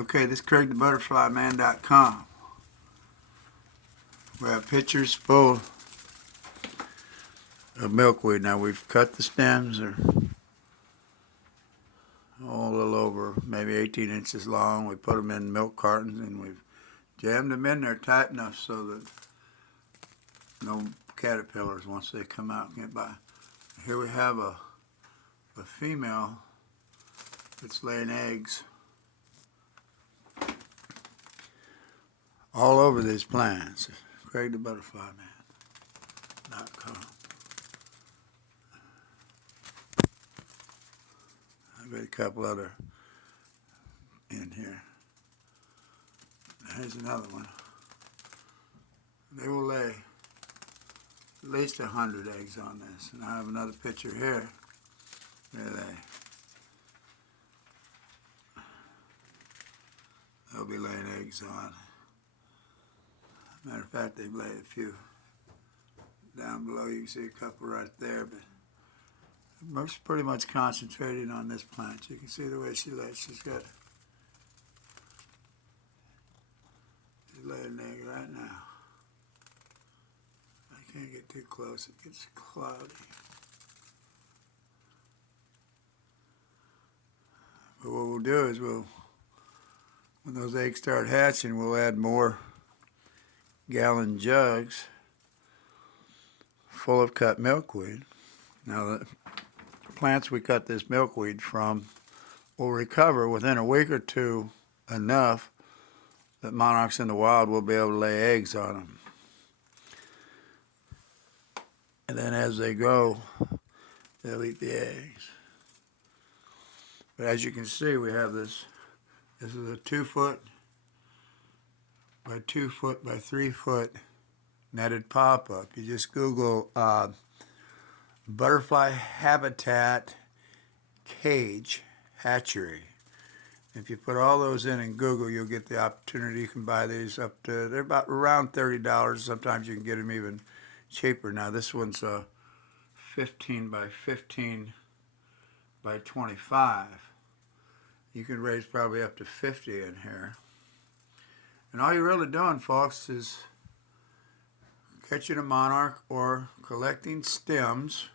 Okay, this is CraigTheButterflyMan.com. We have pictures full of milkweed. Now we've cut the stems. They're a little over maybe 18 inches long. We put them in milk cartons and we've jammed them in there tight enough so that no caterpillars, once they come out, can get by. Here we have a female that's laying eggs all over these plants. CraigTheButterflyMan.com. I've got a couple other in here. Here's another one. They will lay at least 100 eggs on this. And I have another picture here. They'll be laying eggs on. Matter of fact, they've laid a few down below. You can see a couple right there, but most pretty much concentrated on this plant. You can see the way she lays. She's laying an egg right now. I can't get too close. It gets cloudy. But what we'll do is when those eggs start hatching, we'll add more gallon jugs full of cut milkweed. Now the plants we cut this milkweed from will recover within a week or two enough that monarchs in the wild will be able to lay eggs on them. And then as they grow, they'll eat the eggs. But as you can see, we have this is a 2 foot by 2 foot by 3 foot netted pop-up. You just Google butterfly habitat cage hatchery. If you put all those in Google, you'll get the opportunity. You can buy these up to, they're about around $30. Sometimes you can get them even cheaper. Now this one's 15 by 15 by 25. You can raise probably up to 50 in here. And all you're really doing, folks, is catching a monarch or collecting stems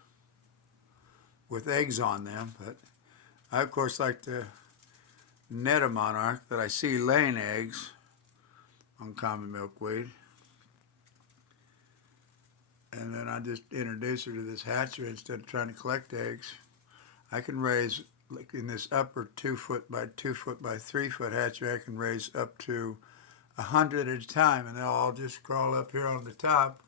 with eggs on them. But I, of course, like to net a monarch that I see laying eggs on common milkweed. And then I just introduce her to this hatchery instead of trying to collect eggs. I can raise, like in this upper 2 foot by 2 foot by 3 foot hatchery, I can raise up to 100 at a time, and they'll all just crawl up here on the top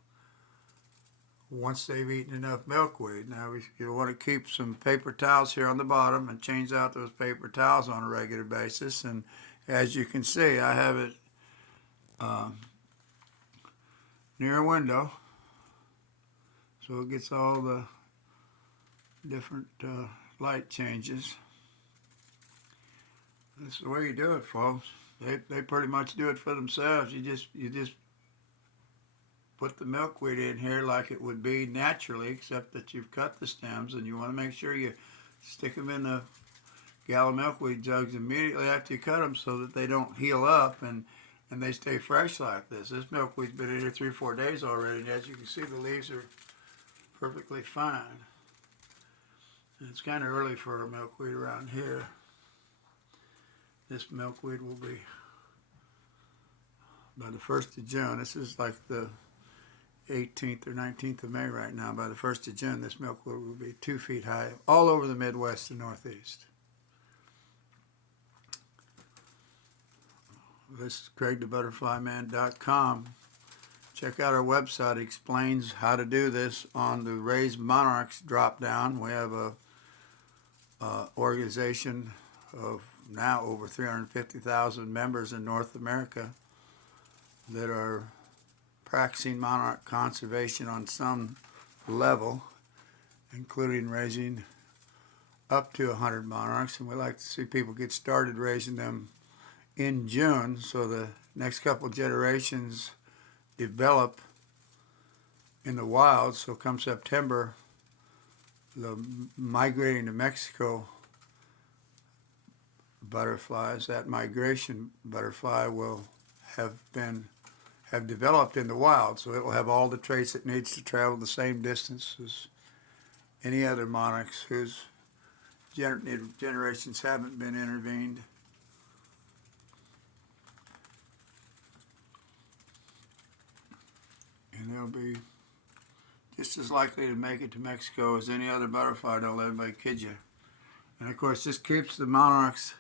once they've eaten enough milkweed. Now you want to keep some paper towels here on the bottom and change out those paper towels on a regular basis. And as you can see, I have it near a window, so it gets all the different light changes. That's the way you do it, folks. They pretty much do it for themselves. You just put the milkweed in here like it would be naturally, except that you've cut the stems, and you want to make sure you stick them in the gallon milkweed jugs immediately after you cut them so that they don't heal up and they stay fresh like this. This milkweed's been in here 3 or 4 days already, and as you can see, the leaves are perfectly fine. And it's kind of early for a milkweed around here. This milkweed will be by the 1st of June. This is like the 18th or 19th of May right now. By the 1st of June, this milkweed will be 2 feet high all over the Midwest and Northeast. This is CraigTheButterflyMan.com. Check out our website. It explains how to do this on the Raise Monarchs drop-down. We have a organization of now over 350,000 members in North America that are practicing monarch conservation on some level, including raising up to 100 monarchs. And we like to see people get started raising them in June so the next couple generations develop in the wild. So come September, the migrating to Mexico butterflies, that migration butterfly will have developed in the wild, so it will have all the traits it needs to travel the same distance as any other monarchs whose generations haven't been intervened. And they'll be just as likely to make it to Mexico as any other butterfly. Don't let anybody kid you. And of course, this keeps the monarchs.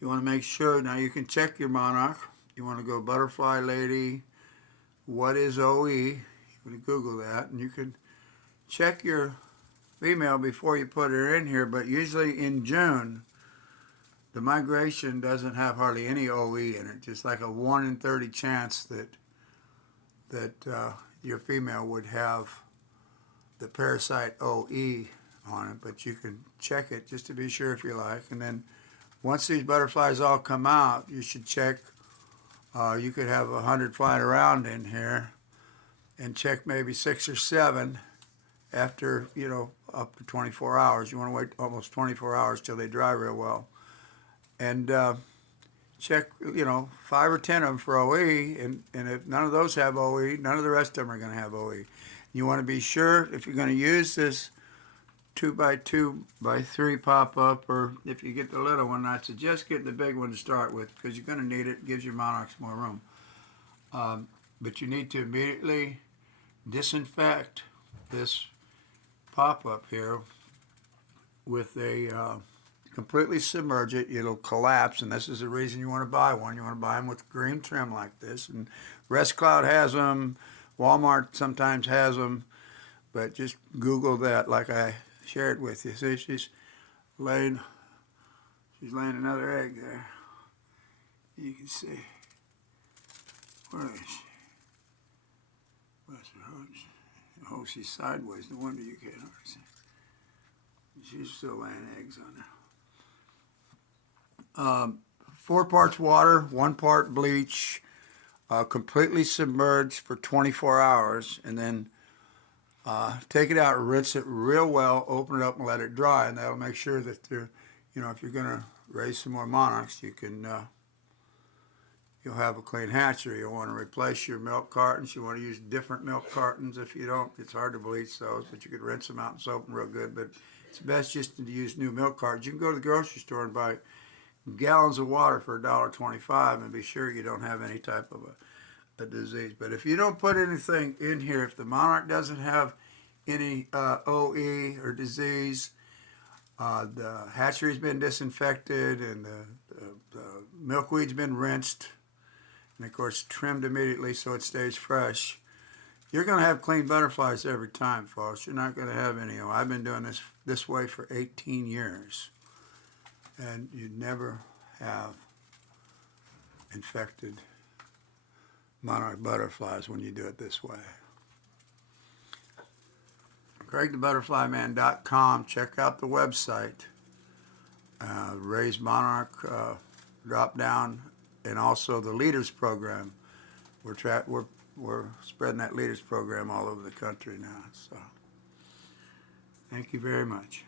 You want to make sure, now you can check your monarch. You want to go butterfly lady, what is OE? You want to Google that, and you can check your female before you put her in here, but usually in June, the migration doesn't have hardly any OE in it, just like a 1 in 30 chance that your female would have the parasite OE on it, but you can check it just to be sure if you like. And then once these butterflies all come out, you should check. You could have 100 flying around in here, and check maybe 6 or 7 after, up to 24 hours. You want to wait almost 24 hours till they dry real well. And check, 5 or 10 of them for OE, and if none of those have OE, none of the rest of them are going to have OE. You want to be sure if you're going to use this 2x2x3 pop-up, or if you get the little one, I suggest getting the big one to start with because you're going to need it. It gives your monarchs more room. But you need to immediately disinfect this pop-up here with a completely submerge it. It'll collapse, and this is the reason you want to buy one. You want to buy them with green trim like this, and Rest Cloud has them. Walmart sometimes has them, but just Google that like I shared with you. See, she's laying another egg there. You can see. Where is she? Bless her heart. Oh, she's sideways. No wonder you can't hardly see. She's still laying eggs on there. 4 parts water, 1 part bleach, completely submerged for 24 hours, and then take it out, rinse it real well, open it up and let it dry, and that'll make sure that if you're going to raise some more monarchs, you'll have a clean hatchery. You'll want to replace your milk cartons. You want to use different milk cartons. If you don't, it's hard to bleach those, but you could rinse them out and soak them real good. But it's best just to use new milk cartons. You can go to the grocery store and buy gallons of water for $1.25 and be sure you don't have any type of a disease. But if you don't put anything in here, if the monarch doesn't have any OE or disease, the hatchery's been disinfected, and the milkweed's been rinsed, and of course trimmed immediately so it stays fresh, you're going to have clean butterflies every time, folks. You're not going to have any. I've been doing this way for 18 years, and you never have infected monarch butterflies when you do it this way. CraigTheButterflyMan.com. Check out the website. Raise Monarch drop down, and also the Leaders Program. We're spreading that Leaders Program all over the country now. So, thank you very much.